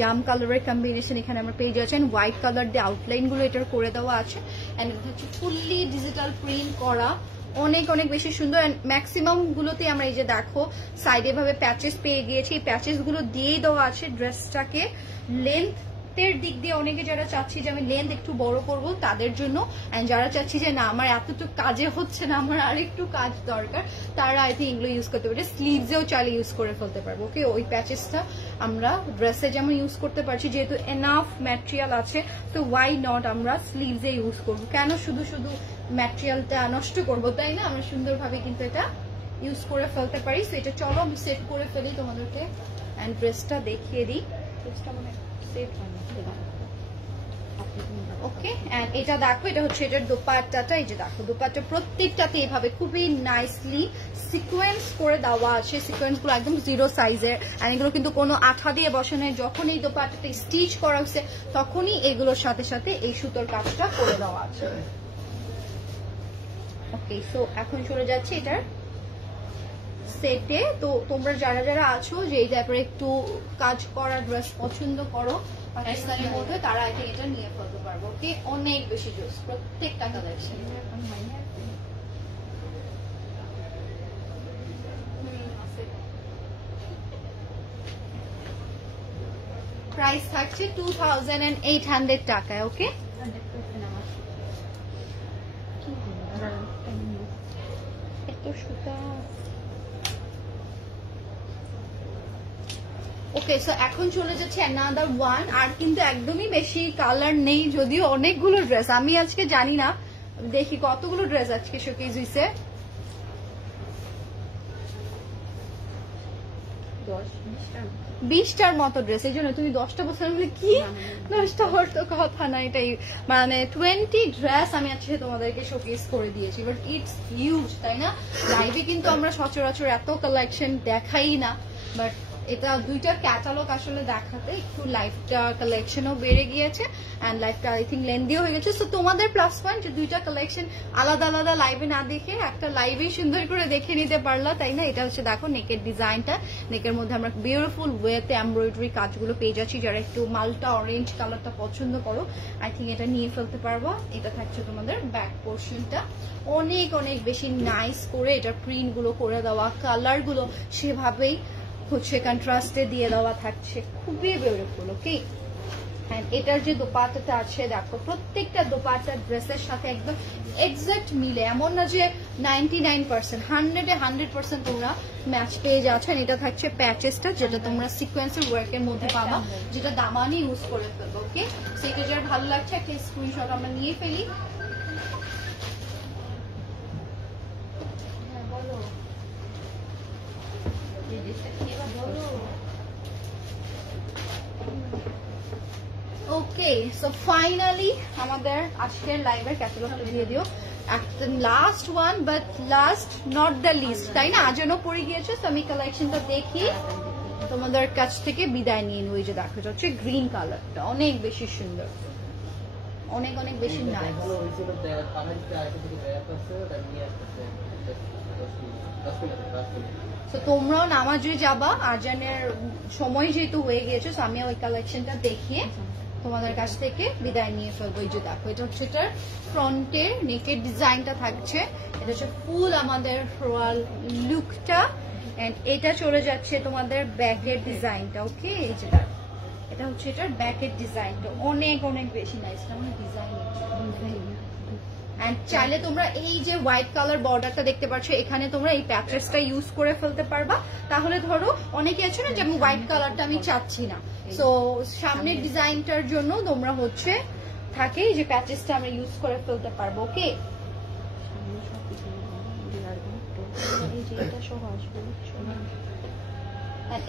জাম কালারের কম্বিনেশন এখানে আমরা পেয়ে যাচ্ছি। হোয়াইট কালার দিয়ে আউটলাইন গুলো এটার করে দেওয়া আছে। অ্যান্ড এটা হচ্ছে ফুললি ডিজিটাল প্রিন্ট করা, অনেক অনেক বেশি সুন্দর। ম্যাক্সিমাম গুলোতে আমরা এই যে দেখো সাইডে ভাবে প্যাচেস পেয়ে গিয়েছি, এই প্যাচেস গুলো দিয়েই দেওয়া আছে ড্রেসটাকে লেন্থের দিক দিয়ে। অনেকে যারা চাচ্ছি যে আমি লেন্থ একটু বড় করবো তাদের জন্য, এন্ড যারা চাচ্ছি যে না আমার এতটুকু কাজে হচ্ছে না, আমার আরেকটু কাজ দরকার, তারা আই থিঙ্ক এগুলো ইউজ করতে পারে। স্লিভসেও চাইলে ইউজ করে ফেলতে পারবো। ওকে, ওই প্যাচেসটা আমরা ড্রেসে যেমন ইউজ করতে পারছি, যেহেতু এনাফ ম্যাটেরিয়াল আছে, তো ওয়াই নট আমরা স্লিভসে ইউজ করবো, কেন শুধু শুধু ম্যাটেরিয়ালটা নষ্ট করবো, তাই না? আমরা সুন্দরভাবে কিন্তু এটা ইউজ করে ফেলতে পারি। তো এটা চলো আমি সেট করে ফেলি তোমাদেরকে, এন্ড ড্রেসটা দেখিয়ে দিই। ড্রেসটা মানে সেট হয় না। ওকে, এন্ড এটা দেখো, এটা হচ্ছে এটার দোপাট্টাটা। এই যে দেখো দোপাট্টা প্রত্যেকটাতে এইভাবে খুবই নাইসলি সিকোয়েন্স করে দেওয়া আছে। সিকোয়েন্স গুলো একদম 0 সাইজের, এন্ড এগুলো কিন্তু কোনো আঠা দিয়ে বসে নেই। যখন এই দোপাট্টাটা স্টিচ করা হচ্ছে তখনই এগুলোর সাথে সাথে এই সুতোর কাজটা করে দেওয়া আছে। ওকে, সো এখন চলে যাচ্ছে এটার সেটে। তো তোমরা যারা যারা আছো যে এই টাইপের একটু কাজ করা ড্রেস পছন্দ করো পাকিস্তানের মধ্যে, তারা আই থিঙ্ক এটা নিয়ে ফেলতে পারবো। ওকে, অনেক বেশি জোস প্রত্যেকটা কালেকশন। প্রাইস থাকছে 2800 টাকায়। ওকে, এত সুতা। ওকে, সো এখন চলে যাচ্ছে অ্যানাদার ওয়ান। আর কিন্তু একদমই বেশি কালার নেই, যদিও অনেকগুলো ড্রেস। আমি আজকে জানি না, দেখি কতগুলো ড্রেস আজকে শোকেজ হইছে। 20টার মতো ড্রেস। এই জন্য তুমি 10টা বছর বলে কি 10টা হওয়ার তো কথা না। এটাই মানে 20 ড্রেস আমি আজকে তোমাদেরকে শোকেস করে দিয়েছি, বাট ইটস হিউজ, তাই না? লাইভে কিন্তু আমরা সচরাচর এত কালেকশন দেখাই না, বাট এটা দুইটা ক্যাটালগ আসলে দেখাতে একটু লাইভটা কালেকশনও বেড়ে গিয়েছে এন্ড লাইভটা আই থিঙ্ক লেন্দিও হয়ে গেছে। সো তোমাদের প্লাস পয়েন্ট যে দুইটা কালেকশন আলাদা আলাদা লাইভে না দেখে একটা লাইভেই সুন্দর করে দেখে নিতে পারলা, তাই না? এটা হচ্ছে দেখো নেকের ডিজাইনটা, নেকের মধ্যে আমরা বিউটিফুল ওয়েতে এমব্রয়ডারি কাজগুলো পেয়ে যাচ্ছি। যারা একটু মালটা অরেঞ্জ কালারটা পছন্দ করো আই থিঙ্ক এটা নিয়ে ফেলতে পারবো। এটা থাকছে তোমাদের ব্যাক পোর্শনটা, অনেক অনেক বেশি নাইস করে এটা প্রিন্ট গুলো করে দেওয়া, কালার গুলো সেভাবেই হচ্ছে কন্ট্রাস্টে দিয়ে দেওয়া থাকছে, খুবই বিউটিফুল। ওকে, এটার যে দোপাট্টাটা আছে দেখো, প্রত্যেকটা দোপাট্টা ড্রেসের সাথে একদম এক্সাক্ট মিলে, এমন না যে 99%, 100% তোমরা ম্যাচ পেয়ে যাচ্ছ। এটা থাকছে প্যাচেসটা, যেটা তোমরা সিকোয়েন্সের ওয়ার্কের মধ্যে পাবা, যেটা দামানি ইউজ করে ফেলবো। ওকে, সেটা যার ভালো লাগছে একটা স্ক্রিনশট আমরা নিয়ে ফেলি। ওকে, সো ফাইনালি আমাদের আজকের লাইভের ক্যাটালগটা দিয়ে দিও। একটা last one, but last not the least, তাই না? আজও পড়ে গিয়েছে। তো আমি কালেকশনটা দেখি তোমাদের কাছ থেকে বিদায় নিয়ে নিই। ওই যে দেখা যাচ্ছে গ্রিন কালারটা, অনেক বেশি সুন্দর, অনেক অনেক বেশি নাইস। তো তোমরাও নামাজে যাবা, আজানের সময় যেহেতু হয়ে গিয়েছে, আমি ওই কালেকশনটা দেখিয়ে তোমাদের কাছ থেকে বিদায় নিয়ে ফেলবো। এই যে দেখো, এটা হচ্ছে এটার ফ্রন্টের নেকের ডিজাইনটা থাকছে, এটা হচ্ছে ফুল আমাদের রয়্যাল লুকটা, এন্ড এটা চলে যাচ্ছে তোমাদের ব্যাকের ডিজাইনটা। ওকে, এই যে এটা হচ্ছে এটার ব্যাকের ডিজাইনটা, অনেক অনেক বেশি নাইস ডিজাইন। এন্ড চাইলে তোমরা এই যে হোয়াইট কালার বর্ডারটা দেখতে পাচ্ছ, এখানে তোমরা এই প্যাচেসটা ইউজ করে ফেলতে পারবা। তাহলে ধরো অনেকে আছে না যে আমি হোয়াইট কালারটা আমি চাচ্ছি না, সো সামনের ডিজাইনটার জন্য তোমরা হচ্ছে থাকে যে প্যাচেসটা আমরা ইউজ করে ফেলতে পারবো। ওকে,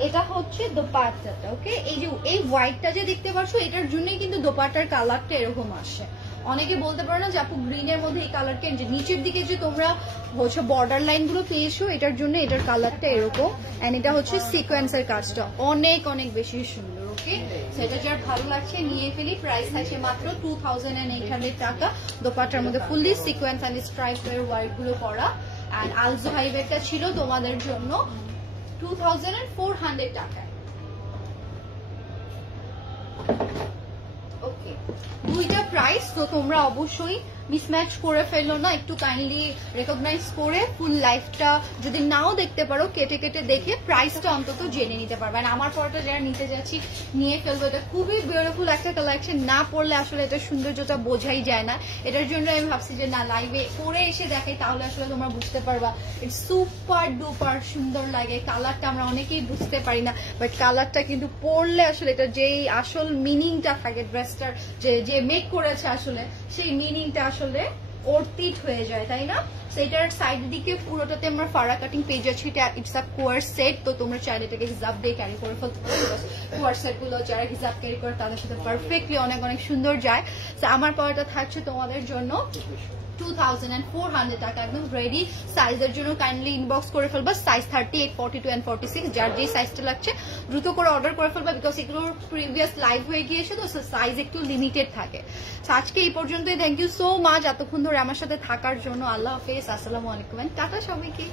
এটা হচ্ছে দোপাট্টাটা। ওকে, এই যে এই হোয়াইটটা যে দেখতে পাচ্ছ, এটার জন্যই কিন্তু দোপাট্টার কালারটা এরকম আসে। অনেকে বলতে পারো না যে আপু গ্রিনের মধ্যে এই কালারটা, যে নিচের দিকে যে তোমরা হচ্ছে বর্ডার লাইন গুলো পেয়েছো, এটার জন্য এটার কালারটা এরকম। এন্ড এটা হচ্ছে সিকোয়েন্সের কাজটা, অনেক অনেক বেশি সুন্দর। ওকে, সেটা যার ভালো লাগছে নিয়ে ফেলি। প্রাইস আছে মাত্র 2800 টাকা। দোপাট্টার মধ্যে ফুললি সিকোয়েন্স এন্ড স্ট্রাইপের ওয়ার্ক গুলো করা। আর আলজো হাইভেরটা ছিল তোমাদের জন্য 2400 টাকায়। ওকে, দুইটা প্রাইস, তো তোমরা অবশ্যই মিসম্যাচ করে ফেললো না, একটু কাইন্ডলি রেকগনাইজ করে ফুল লাইফটা যদি নাও দেখতে পারো, কেটে কেটে দেখে প্রাইসটা অন্তত জেনে নিতে পারবে। আর আমার পরটা যারা নিতে যাচ্ছি নিয়ে ফেলবো, এটা খুবই বিউটিফুল একটা কালেকশন, না পড়লে আসলে এটা সৌন্দর্যটা বোঝাই যায় না। এটার জন্য আমি ভাবছি যে না, লাইভে পরে এসে দেখাই, তাহলে আসলে তোমরা বুঝতে পারবা ইটস সুপার ডুপার সুন্দর লাগে। কালারটা আমরা অনেকেই বুঝতে পারি না, বাট কালারটা কিন্তু পরলে আসলে এটা যেই আসল মিনিংটা থাকে ড্রেসটার, যে মেক করেছে আসলে সেই মিনিংটা আসলে অর্থিত হয়ে যায়, তাই না? সেটার সাইড দিকে পুরোটাতে আমরা ফাড়া কাটিং পেয়ে যাচ্ছি। এটা ইটস আ কোয়ার সেট, তো তোমরা চাইলে এটাকে হিজাব দিয়ে ক্যারি করে ফেলতে পারো। কোয়ার সেট গুলো যারা হিজাব ক্যারি করে তাদের সাথে পারফেক্টলি অনেক অনেক সুন্দর যায়। আমার পরাটা থাকছে তোমাদের জন্য 2400 টাকা একদম রেডি। সাইজের জন্য কাইন্ডলি ইনবক্স করে ফেলবা, সাইজ 38, 42 and 46 যার যে সাইজটা লাগছে দ্রুত করে অর্ডার করে ফেলবা, বিকজ এগুলোর প্রিভিয়াস লাইভ হয়ে গিয়েছে তো সাইজ একটু লিমিটেড থাকে। আজকে এই পর্যন্তই, থ্যাংক ইউ সো মাচ এতক্ষণ ধরে আমার সাথে থাকার জন্য। আল্লাহ হাফেজ, আসসালামু আলাইকুম, টাটা সবাইকে।